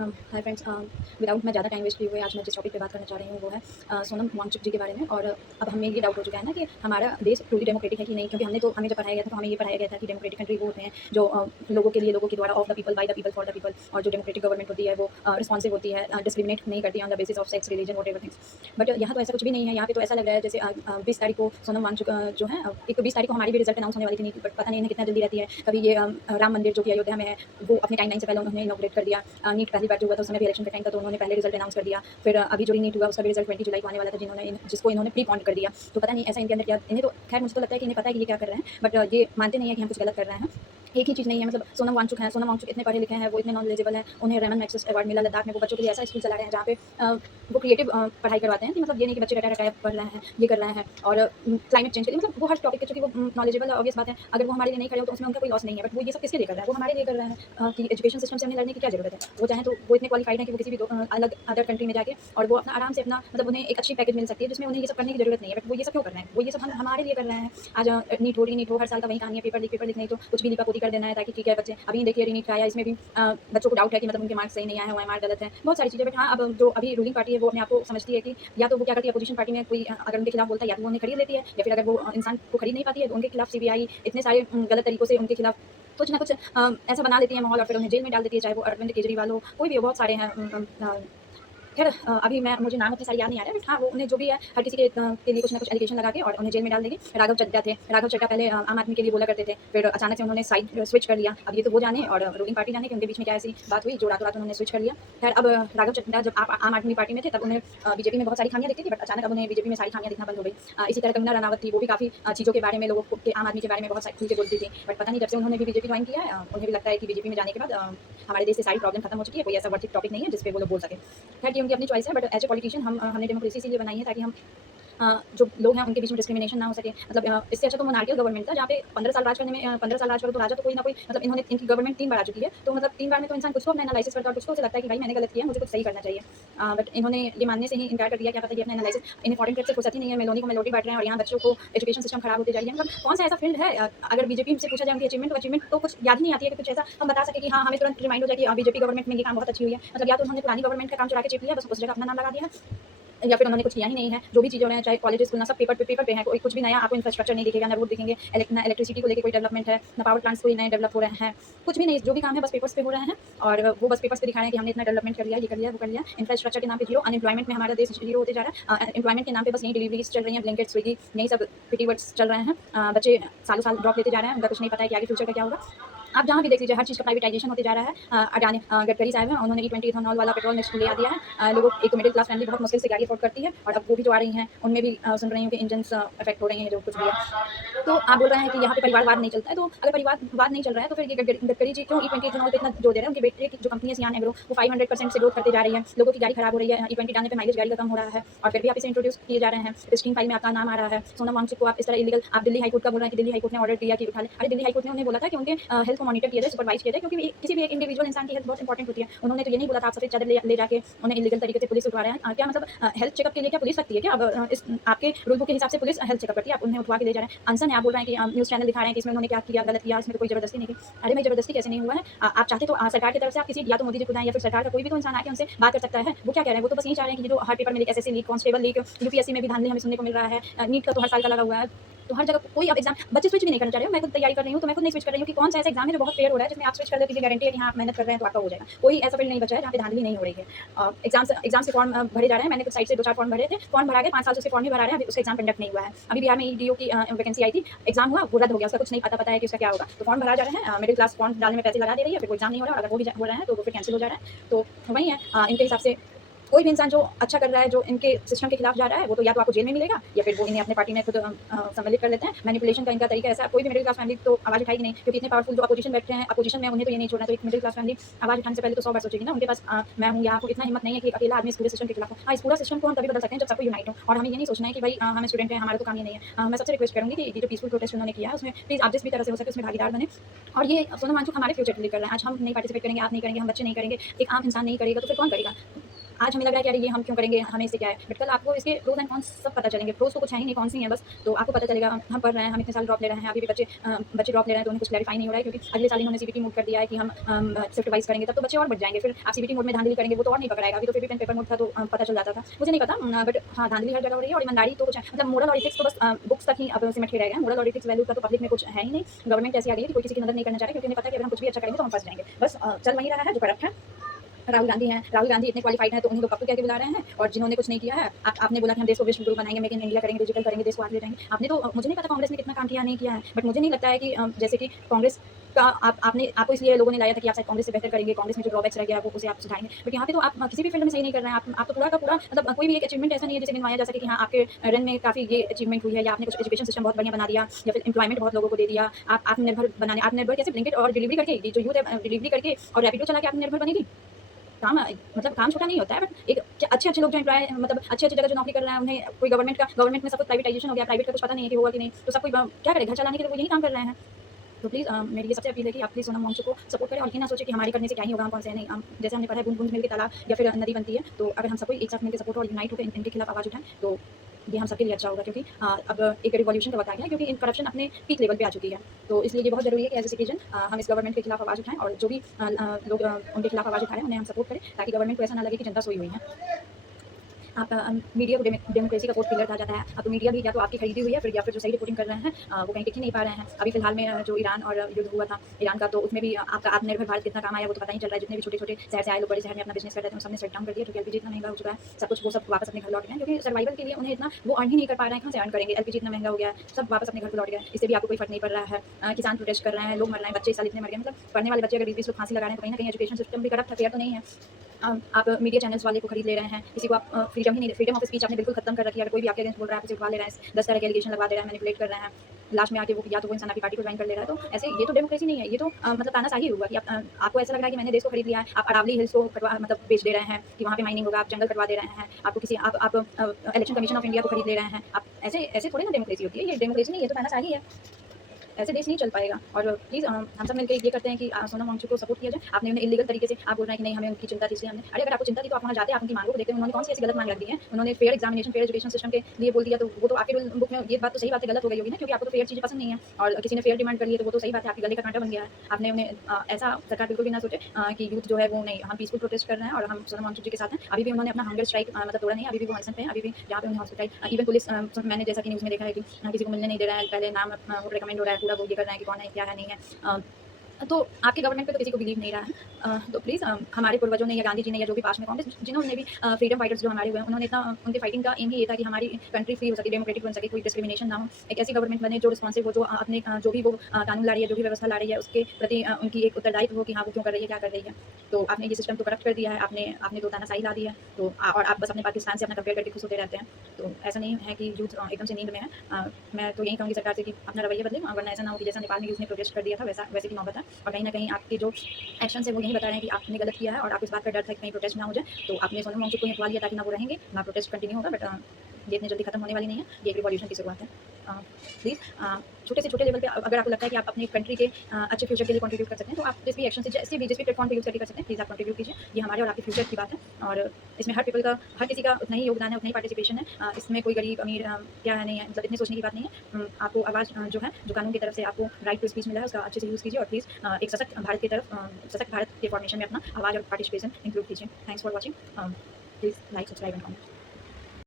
Hi friends, without मैं ज़्यादा time waste किए हुए आज मैं जिस टॉपिक पे बात करना चाह रही हूँ वो है सोनम वांगचुक जी के बारे में। और अब हमें ये डाउट हो चुका है ना कि हमारा देश ट्रूली डेमोक्रेटिक है कि नहीं, क्योंकि हमें जब पढ़ाया गया था तो हमें ये पढ़ाया गया था कि डेमोक्रेटिक कंट्री वो होते हैं जो लोगों के लिए, लोगों के द्वारा, of the people, by the people, for the people. और जो डेमोक्रेटिक गवर्नमेंट होती है वो रिस्पॉन्सिव होती है, डिस्क्रिमिनेट नहीं करती on the basis of sex, religion, what ever things. But यहाँ तो ऐसा कुछ भी नहीं है। यहाँ पे तो ऐसा लग रहा है जैसे 20 तारीख को सोनम वांगचुक जो है, एक तो 20 तारीख को हमारी भी रिजल्ट अनाउंस होने वाली थी नीट, बट पता नहीं इन्हें कितना जल्दी रहती है। कभी ये राम मंदिर जो कि अयोध्या में है वो अपने टाइमलाइन से पहले उन्होंने इनॉग्रेट कर दिया। नीट पहली बार जो हुआ था उस समय भी इलेक्शन का टाइम था तो उन्होंने पहले रिजल्ट अनाउंस कर दिया। फिर अभी जो नीट हुआ उसका भी रिजल्ट 20 जुलाई को आने वाला था, जिसको इन्होंने प्री पॉन्ड कर दिया। तो पता नहीं ऐसा इनके अंदर क्या, इन्हें तो खैर मुझे तो लगता है कि इन्हें पता है कि ये क्या कर रहे हैं, बट ये मानते नहीं है कि हम कुछ गलत कर रहे हैं। एक ही चीज़ नहीं है, मतलब सोनम वांगचुक हैं, सोनम वांगचुक इतने पढ़े लिखे हैं, वो इतने नॉलेजेबल हैं, उन्हें रेमन मैग्सेसे अवार्ड मिला लद्दाख में। वो बच्चों के लिए ऐसा स्कूल चला रहे हैं जहाँ पे वो क्रिएटिव पढ़ाई करवाते हैं, कि मतलब ये नहीं कि बच्चे रटा-रटाया पढ़ रहे हैं, ये कर रहे हैं। और क्लाइमेट चेंज के लिए मतलब वो हर टॉपिक पे, चूँकि वो नॉलेजेबल है, ऑब्वियस बात है, अगर वो हमारे लिए नहीं खड़े हो तो उसमें उनका कोई लॉस नहीं है। बट वो ये सब किसके लिए कर रहे हैं? वो हमारे लिए कर रहे हैं कि एजुकेशन सिस्टम से हमें लड़ने की क्या ज़रूरत है? वो चाहें तो वो इतने क्वालिफाइड हैं कि वो किसी भी अलग अदर कंट्री में जाके और वो अपना आराम से अपना, मतलब उन्हें एक अच्छी पैकेज मिल सकती है जिसमें उन्हें ये सब करने की ज़रूरत नहीं है। बट वो ये सब क्यों कर रहे हैं? वो ये सब हम हमारे लिए कर रहे हैं। आज नीट हो, हर साल का वही कहानी है, पेपर लीक नहीं तो कुछ भी लीपापोती कर देना है ताकि ठीक है बच्चे। अभी देखिए रीनीट का आया, इसमें भी बच्चों को डाउट है कि मतलब उनके मार्क्स सही नहीं आए हैं, ओएमआर गलत है, बहुत सारी चीज़ें। बट हाँ, अब जो अभी रूलिंग पार्टी है वो अपने आप को समझती है कि या तो वो क्या करती है, अपोजिशन पार्टी में कोई अगर उनके खिलाफ बोलता है या तो वो उन्हें खरीद लेती है, या फिर अगर वो इंसान को खरीद नहीं पाती है तो उनके खिलाफ सीबीआई इतने सारे गलत तरीकों से उनके खिलाफ कुछ ना कुछ ऐसा बना देती है माहौल और फिर उन्हें जेल में डाल देती है, चाहे वो अरविंद केजरीवाल हो, कोई भी हो, बहुत सारे हैं। खैर अभी मुझे नाम उतने सारे याद नहीं आ रहे, बट हाँ, वो उन्हें जो भी है हर किसी के लिए कुछ ना कुछ एलिगेशन लगा के और उन्हें जेल में डाल देंगे। राघव चड्ढा थे, राघव चड्ढा पहले आम आदमी के लिए बोला करते थे, फिर अचानक से उन्होंने साइड स्विच कर लिया। अब ये तो वो जाने और रूलिंग पार्टी जाने कि उनके बीच में क्या ऐसी बात हुई जो रातों रात उन्होंने स्विच कर लिया। खैर अब राघव चड्ढा जब आप आम आदमी पार्टी में थे तब उन्हें बीजेपी में बहुत सारी खामियां दिखती थी, बट अचानक अब उन्हें बीजेपी में सारी खामियां दिखना बंद हो गई। इसी तरह कंगना रनावत थी, वो भी काफ़ी चीज़ों के बारे में, लोगों के आम आदमी के बारे में बहुत सारी खुल के बोलती थी। बट पता नहीं जब से उन्होंने भी बीजेपी ज्वाइन किया है, उन्हें भी लगता है कि बीजेपी में जाने के बाद हमारे देश से सारी प्रॉब्लम खत्म हो चुकी है, कोई ऐसा वर्थ टॉपिक नहीं है जिस पे वो लोग बोल सकें। खैर ये उनकी अपनी चॉइस है, बट एज ए पॉलिटिशियन हमने डेमोक्रेसी इसीलिए बनाई है ताकि हम जो लोग हैं उनके बीच में डिस्क्रिमिनेशन ना हो सके। मतलब इससे अच्छा तो मोनार्कियल गवर्नमेंट था जहाँ पे 15 साल राज करने में 15 साल राज करो तो राजा तो कोई ना कोई, मतलब इन्होंने इनकी गवर्नमेंट 3 बार आ चुकी है, तो मतलब 3 बार में तो इंसान कुछ तो अपना एनालिसिस करता है और कुछ तो उसे लगता है कि भाई मैंने गलत किया, मुझे कुछ सही करना चाहिए। बट इन्होंने ये मानने से ही इनकार कर दिया, क्या पता ये अपना एनालिसिस, इन्हें फॉरेन ट्रिप से फुर्सत ही नहीं है, मेलोनी को मेलोडी बांट रहे हैं और यहाँ बच्चों को एजुकेशन सिस्टम खराब होते जा रही है। मतलब कौन सा ऐसा फील्ड है, अगर बीजेपी से पूछा जाए उनकी अचीवमेंट तो कुछ याद ही नहीं आती है कि कुछ ऐसा हम बता सके कि हाँ हमें तुरंत रिमाइंड हो जाए कि बीजेपी गवर्नमेंट में ये काम बहुत अच्छी हुई है। मतलब या तो उन्होंने पुरानी गवर्नमेंट का काम चुरा के चेप लिया, बस उस जगह अपना नाम लगा दिया है, या फिर उन्होंने कुछ किया ही नहीं है। जो भी चीज़ें हो रहे हैं, चाहे कॉलेज स्कूल ना, सब पेपर पे हैं, कोई कुछ भी नया आपको इंफ्रास्ट्रक्चर नहीं दिखेगा, ना रोड दिखेंगे, ना इलेक्ट्रिसिटी को लेके कोई डेवलपमेंट है, ना पावर प्लांट्स कोई नए डेवलप हो रहे हैं, कुछ भी नहीं। जो भी काम है बस पेपर्स पे हो रहे हैं और वो बस पेपर्स पे दिखा रहे हैं कि हमने इतना डेवलपमेंट कर लिया, ये कर लिया, वो कर लिया। इंफ्रास्ट्रक्चर के नाम पे जीरो, अनएम्प्लॉयमेंट में हमारा देश जीरो होते जा रहा है। एम्प्लॉयमेंट के नाम पे बस यही डिलीवरीज चल रही हैं, ब्लिंकिट, स्विगी, यही सब पिटी वर्ड्स चल रहे हैं। बच्चे सालों साल ड्रॉप लेते जा रहे हैं, उनका कुछ नहीं पता है कि आगे फ्यूचर का क्या होगा। आप जहाँ भी देख लीजिए हर चीज़ का प्राइवेटाइजेशन होते जा रहा है। अडानी गडकरी साहब हैं, उन्होंने E20 इथेनॉल वाला पेट्रोल नेक्स्ट ले आ दिया है। लोगों, एक तो मिडिल क्लास फैमिली बहुत मुश्किल से गाड़ी अफोर्ड करती है और अब वो भी जो आ रही हैं उनमें भी सुन रही हूँ कि इंजन्स इफेक्ट हो रही हैं, जो कुछ भी है। तो आप बोल रहे हैं कि यहाँ पे परिवारवाद नहीं चलता है, तो अगर परिवारवाद नहीं चल रहा है तो फिर ये गडकरी जी क्यों E20 इथेनॉल पे इतना जोर दे रहे हैं? उनके बेटे की जो कंपनी है सियान एग्रो, वो 500% से ग्रोथ करते जा रही है, लोगों की गाड़ी खराब हो रही है, E20 डालने पे माइलेज गाड़ी का कम हो रहा है और फिर भी आप इसे इंट्रोड्यूस किए जा रहे हैं, रजिस्ट्रिंग फाइल में आपका नाम आ रहा है। सोनम वांगचुक को आप इस तरह इलीगल, आप दिल्ली हाईकोर्ट का बोल रहे हैं कि दिल्ली हाईकोर्ट ने ऑर्डर दिया कि उठा ले। अरे दिल्ली हाईकोर्ट ने उन्हें बोला था कि उनके हेल्थ को मॉनिटर किया जाए, सुपरवाइज किया जाए, क्योंकि किसी भी एक इंडिविजुअल इंसान की हेल्थ बहुत इंपॉर्टेंट होती है। उन्होंने तो ये नहीं बोला था आप सफेद चादर ले जाके उन्हें इलीगल तरीके से पुलिस उठवा रहे हैं। क्या मतलब हेल्थ चेकअप के लिए क्या पुलिस सकती है क्या? अब इस आपके रूल बुक के हिसाब से पुलिस हेल्थ चेकअप करती है, आप उन्हें उठवा के ले जा रहे हैं। अनसन है, आप बोल रहे हैं कि न्यूज़ चैनल दिखा रहे हैं कि इसमें उन्होंने क्या किया, गलत किया, इसमें तो कोई ज़बरदस्ती नहीं की। अरे भाई ज़बरदस्ती कैसे नहीं हुआ है? आप चाहते तो सरकार की तरफ से आप किसी, या तो मोदी जी खुद आएँ या फिर सरकार का कोई भी तो इंसान आके उनसे बात कर सकता है। वो क्या कह रहे हैं? वो तो बस यही चाह रहे हैं कि ये जो हर पेपर में leak, SSC leak, constable leak, UPSC में भी धांधली हमें सुनने को मिल रहा है। नीट का तो हर साल का लगा हुआ है। तो हर जगह कोई अब एग्जाम, बच्चे स्विच भी नहीं करना चाह रहे हो। मैं खुद तैयारी कर रही हूँ तो मैं खुद नहीं स्विच कर रही हूँ कि कौन सा ऐसा एग्जाम है जो बहुत फेयर हो रहा है जिसमें आप स्विच कर देते, गारंटी है कि हाँ आप मेहनत कर रहे हैं तो आपका हो जाएगा। कोई ऐसा फील्ड नहीं बचा है जहाँ पे धांधली नहीं हो रही है। एग्जाम से फॉर्म भरे जा रहे हैं। मैंने कुछ साइट से 2-4 फॉर्म भरे थे, फॉर्म भरा गया, 5 साल से उसके फॉर्म भी भरा रहे हैं, अभी उसका एग्जाम कंडक्ट नहीं हुआ है। अभी बिहार में ईडीओ की वैकेंसी आई थी, एग्जाम हुआ, वो रद्द हो गया, उसका कुछ नहीं पता है कि उसका क्या होगा। तो फॉर्म भरा जा रहे हैं, मिडिल क्लास फॉर्म डालने में पैसे लगा दे रही है, फिर वो एग्जाम नहीं हो रहा है और अगर वो भी हो रहा है तो वो फिर कैंसिल हो जा रहा है। तो वही है, इनके हिसाब से कोई भी इंसान जो अच्छा कर रहा है, जो इनके सिस्टम के खिलाफ जा रहा है, वो तो या तो आपको जेल में मिलेगा या फिर वो इन्हें अपने पार्टी में खुद सम्मिलित कर लेते हैं। मैनिपुलेशन का इनका तरीका ऐसा, कोई भी मिडिल क्लास फैमिली तो आवाज़ उठाएगी नहीं, क्योंकि इतने पावरफुल जो अपोजिशन बैठे हैं, अपोजिशन में उन्हें तो ये नहीं छोड़ना। तो एक मिडिल क्लास फैमिली आवाज़ उठाने से पहले तो 100 बार सोचेगी ना। उनके पास मैं हूँ, या आपको इतना हिम्मत नहीं है कि एक अकेला आदमी इस पूरे सिस्टम के खिलाफ हो। हाँ, इस पूरा सिस्टम को हम तभी बदल सकते हैं जब सबको यूनाइट हो, और हमें ये नहीं सोचना है कि भाई हम स्टूडेंट हैं, हमारा तो काम ये नहीं है। मैं सबसे रिक्वेस्ट करूँगी कि ये जो पीसफुल प्रोटेस्ट उन्होंने किया है उसमें प्लीज़ आप जिस भी तरह से हो सके उसमें भागीदार बने। और ये सोनम वांगचुक हमारे फ्यूचर के लिए कर रहे हैं। आज हम नहीं पार्टिसिपेट करेंगे, आप नहीं करेंगे, हम बच्चे नहीं करेंगे, एक आम इंसान नहीं करेगा तो फिर कौन करेगा? आज हमें लग रहा है कि अरे ये हम क्यों करेंगे, हमें इससे क्या है, बट कल आपको इसके प्रोज एंड कॉन्स सब पता चलेंगे। प्रोज तो कुछ है ही नहीं, कौन सी हैं बस, तो आपको पता चलेगा। हम पढ़ रहे हैं, हम इतने साल ड्रॉप ले रहे हैं, अभी भी बच्चे ड्रॉप ले रहे हैं तो उन्हें कुछ क्लैरिफाई नहीं हो रहा है, क्योंकि अगले साल इन्होंने सीबीटी मोड कर दिया है कि हम शिफ्ट वाइज करेंगे, तब तो बच्चे और बढ़ जाएंगे। फिर आप सीबीटी मोड में धांधली करेंगे वो तो और नहीं पकड़ाएगा। अभी तो फिर भी पेन पेपर मोड था तो पता चल जाता था, मुझे नहीं पता, बट हाँ धांधली हर जगह हो रही है। और ईमानदारी तो कुछ है, मतलब मोरल और एथिक्स तो बस बुक्स तक ही अब सिमट के रह गए हैं। मोरल और एथिक्स वैल्यू का तो पब्लिक में कुछ है ही नहीं। गवर्नमेंट ऐसी आ गई है कि कोई किसी की मदद नहीं करना चाह रहा, क्योंकि उन्हें पता है कि अगर हम कुछ भी अच्छा करेंगे तो हम फंस जाएंगे। बस चल वही रहा है जो करप्ट है। राहुल गांधी हैं, राहुल गांधी इतने क्वालिफाइड हैं तो उन्हीं को पप्पू कह के बुला रहे हैं, और जिन्होंने कुछ नहीं किया है, आपने बोला कि हम देश को विश्व गुरु बनाएंगे, मेक इन इंडिया करेंगे, डिजिटल करेंगे, देश को आगे ले जाएंगे। आपने तो मुझे नहीं पता कांग्रेस ने कितना काम किया नहीं किया है, बट मुझे नहीं लगता है कि जैसे कि कांग्रेस का आपको इसलिए लोगों ने लाया था कि आप शायद कांग्रेस से बेहतर करेंगे, कांग्रेस में जो ड्रॉबैक्स रह गया वो उसे आप सुधारेंगे। बट यहाँ पे तो आप किसी भी फील्ड में सही नहीं कर रहे हैं। आप तो पूरा का पूरा, मतलब कोई भी एक अचीवमेंट ऐसा नहीं है जिसे गिनवाया जा सके कि हाँ आपके रन में काफ़ी ये अचीवमेंट हुई है, या आपने कुछ एजुकेशन सिस्टम बहुत बढ़िया बना दिया, या फिर एम्प्लॉयमेंट बहुत लोगों को दे दिया। आप आत्मनिर्भर कैसे ब्लिंकिट और डिलीवरी करके, जो यूथ है डिलीवरी करके और रैपिडो चला के आत्मनिर्भर बनेगी। मतलब काम छोटा नहीं होता है, बट एक अच्छे लोग जो एम्प्लॉय, मतलब अच्छी जगह जो नौकरी कर रहे हैं, उन्हें कोई गवर्नमेंट में सब कुछ प्राइवेटाइजेशन हो गया, प्राइवेट का कुछ पता नहीं है कि होगा कि नहीं, तो सब कोई क्या करे, घर चलाने के लिए वो यही काम कर रहे हैं। तो प्लीज़ मेरी ये सबसे अपील है कि आप प्लीज़ सोनम वांगचुक को सपोर्ट करें, और ये ना सोचें कि हमारे करने से क्या ही होगा, हम कौन से नहीं। जैसे हमने पढ़ा है, बूंद बूंद मिलके तालाब या फिर नदी बनती है, तो अगर हम सबको एक साथ मिलकर सपोर्ट और यूनाइट होकर इनके खिलाफ आवाज़ उठाएं तो ये हम सबके लिए अच्छा होगा। क्योंकि अब एक रिवॉल्यूशन का वक्त आ गया है, क्योंकि करप्शन अपने पीक लेवल पे आ चुकी है। तो इसलिए ये बहुत ज़रूरी है कि एज ए सिटीजन हम इस गवर्नमेंट के खिलाफ आवाज़ उठाएं, और जो भी लोग उनके खिलाफ आवाज़ उठा रहे हैं उन्हें हम सपोर्ट करें, ताकि गवर्नमेंट को ऐसा ना लगे कि जनता सोई हुई है। आप मीडिया को डेमोक्रेसी का फोर्थ पिलर कहा जाता है। अब मीडिया भी या तो आपकी खरीदी हुई है, फिर या फिर जो सही रिपोर्टिंग कर रहे हैं वो कहीं टिक ही नहीं पा रहे हैं। अभी फिलहाल में जो ईरान और युद्ध हुआ था ईरान का, तो उसमें भी आपका आत्मनिर्भर भारत कितना काम आया वो तो पता नहीं चल रहा है। जितने भी छोटे-छोटे शहर से आए लोग बड़े शहर में अपना बिजनेस कर रहे थे, उन सबने शट डाउन कर दिया, क्योंकि एलपीजी इतना महंगा हो चुका है। सब कुछ वो सब वापस अपने घर लौट गए हैं, क्योंकि सर्वाइवल के लिए उन्हें इतना वो अर्न ही नहीं कर पा रहे हैं। कहाँ से अर्न करेंगे, एलपीजी इतना महंगा हो गया है, सब वापस अपने घर को लौट गए। इससे भी आपको कोई फर्क नहीं पड़ रहा है। किसान प्रोटेस्ट कर रहे हैं, लोग मर रहे हैं, बच्चे इस साल इतने मर गए, मतलब पढ़ने वाले बच्चे अगर 20-20 लोग फांसी लगा रहे हैं, तो कहीं न कहीं एजुकेशन सिस्टम भी करप्ट है, फेयर तो नहीं है। आप मीडिया चैनल्स वाले को खरीद ले रहे हैं, किसी को आप फ्रीडम ऑफ स्पीच आपने बिल्कुल खत्म कर रखी है। अगर कोई भी आपके अगेंस्ट बोल रहा है, आप उसे उठवा ले रहे हैं, 10 तरह के एलिगेशन लगवा दे रहे हैं, मैनिपुलेट कर रहे हैं। लास्ट में आके वो या तो वो इंसान आपकी पार्टी को ज्वाइन कर ले रहा है, तो ऐसे ये तो डेमोक्रेसी नहीं है, ये तो मतलब तानाशाही हुआ कि आपको ऐसा लग रहा है कि मैंने देश को खरीद लिया है। आप अरावली हिल्स को मतलब बेच दे रहे हैं कि वहाँ पे माइनिंग होगा, आप जंगल कटवा दे रहे हैं, आपको किसी आप इलेक्शन कमीशन ऑफ इंडिया को खरीद ले रहे हैं। आप ऐसे ऐसे थोड़ी ना डेमोक्रेसी होती है, ये डेमोक्रेसी नहीं है, ये तो तानाशाही है। ऐसे देश नहीं चल पाएगा। और प्लीज़ हम सब मिलकर ये करते हैं कि सोनम वांगचुक को सपोर्ट किया जाए। आपने उन्हें इल्लीगल तरीके से आप बोल रहे हैं कि नहीं हमें उनकी चिंता थी, इसलिए हमने, अरे अगर आपको चिंता थी तो आप वहाँ जाते, आप उनकी मांगों को देखते। उन्होंने कौन सी ऐसी गलत मांग रख दी है, उन्होंने fair examination fair education system के लिए बोल दिया, तो वो तो आपके रूल बुक में, ये बात तो सही बात है, गलत हो गई होगी ना, क्योंकि आपको तो फेयर चीज़ें पसंद नहीं है, और किसी ने फेयर डिमांड कर ली है, तो वो तो सही बात है, आपके गले का कांटा बन गया है। आपने उन्हें ऐसा सरकार बिल्कुल भी ना सोचे कि यूथ जो है वो नहीं, हम पीसफुल प्रोटेस्ट कर रहे हैं और हम सोनम वांगचुक जी के साथ हैं। अभी भी उन्होंने अपना हंगर स्ट्राइक मतलब तोड़ा नहीं है, अभी भी वो अनशन पे हैं, अभी भी जहाँ पे उन्हें हॉस्पिटल इवन पुलिस, मैंने जैसा कि न्यूज़ में देखा है कि किसी को मिलने नहीं दे रहा है, पहले नाम रिकमेंड हो रहा है, पूरा वो ये कर रहे हैं कि कौन है क्या है नहीं है। तो आपके गवर्नमेंट पे तो किसी को बिलीव नहीं रहा है। तो प्लीज़ हमारे पूर्वजों ने या गांधी जी ने या जो भी पास में कांग्रेस जिन्होंने भी फ्रीडम फाइटर्स जो हमारे हुए हैं, उन्होंने इतना, उनके फाइटिंग का एम ही ये था कि हमारी कंट्री फ्री हो सके, डेमोक्रेटिक बन सके, कोई डिस्क्रिमिनेशन ना हो। एक ऐसी गवर्नमेंट बने जो रिस्पॉन्सिव हो, जो अपने जो भी वो कानून ला रही है, जो भी व्यवस्था ला रही है, उसके प्रति उनकी एक उत्तरदायित्व हो कि हाँ वो क्यों कर रही है, क्या कर रही है। तो आपने ये सिस्टम तो करप्ट कर दिया है, आपने तो तानाशाही ला दी है। तो और आप बस अपने पाकिस्तान से अपना कंपेयर करके खुश होते रहते हैं। तो ऐसा नहीं है कि यूथ एकदम से नींद में है। मैं तो यही कहूँगी सरकार से कि अपना रवैया बदले, वरना ऐसा ना हो कि जैसा नेपाल में यूथ ने प्रोटेस्ट कर दिया था वैसे की नौबत है। और कहीं न कहीं आपके जो एक्शन है वो यही बता रहे हैं कि आपने गलत किया है, और आपको इस बात का डर था कि कहीं प्रोटेस्ट ना हो जाए। तो आपने सोनम वांगचुक को हटवा लिया ताकि ना वो रहेंगे, ना प्रोटेस्ट कंटिन्यू होगा। बट ये इतनी जल्दी खत्म होने वाली नहीं है, ये एक रिवॉल्यूशन की शुरुआत है। प्लीज़ छोटे से छोटे लेवल पे अगर आपको लगता है कि आप अपनी कंट्री के अच्छे फ्यूचर के लिए कंट्रीब्यूट कर सकते हैं, तो आप जिस भी एक्शन से जिस भी प्लेटफॉर्म पे यूज़ करके कर सकते हैं, प्लीज़ आप कंट्रीब्यूट कीजिए। ये हमारे और आपके फ्यूचर की बात है, और इसमें हर किसी का उतना ही योगदान है, उतना ही पार्टिसिपेशन है। इसमें कोई गरीब अमीर क्या है नहीं है, मतलब इतने सोचने की बात नहीं है। आपको आवाज़ जो है, जो कानून की तरफ से आपको राइट टू स्पीच मिला है, उसका अच्छे से यूज़ कीजिए, और प्लीज़ एक सशक्त भारत की तरफ, सशक्त भारत के फॉर्मेशन में अपना आवाज़ और पार्टिसिपेशन इंक्लूड कीजिए। Thanks for watching. Please like, subscribe and comment.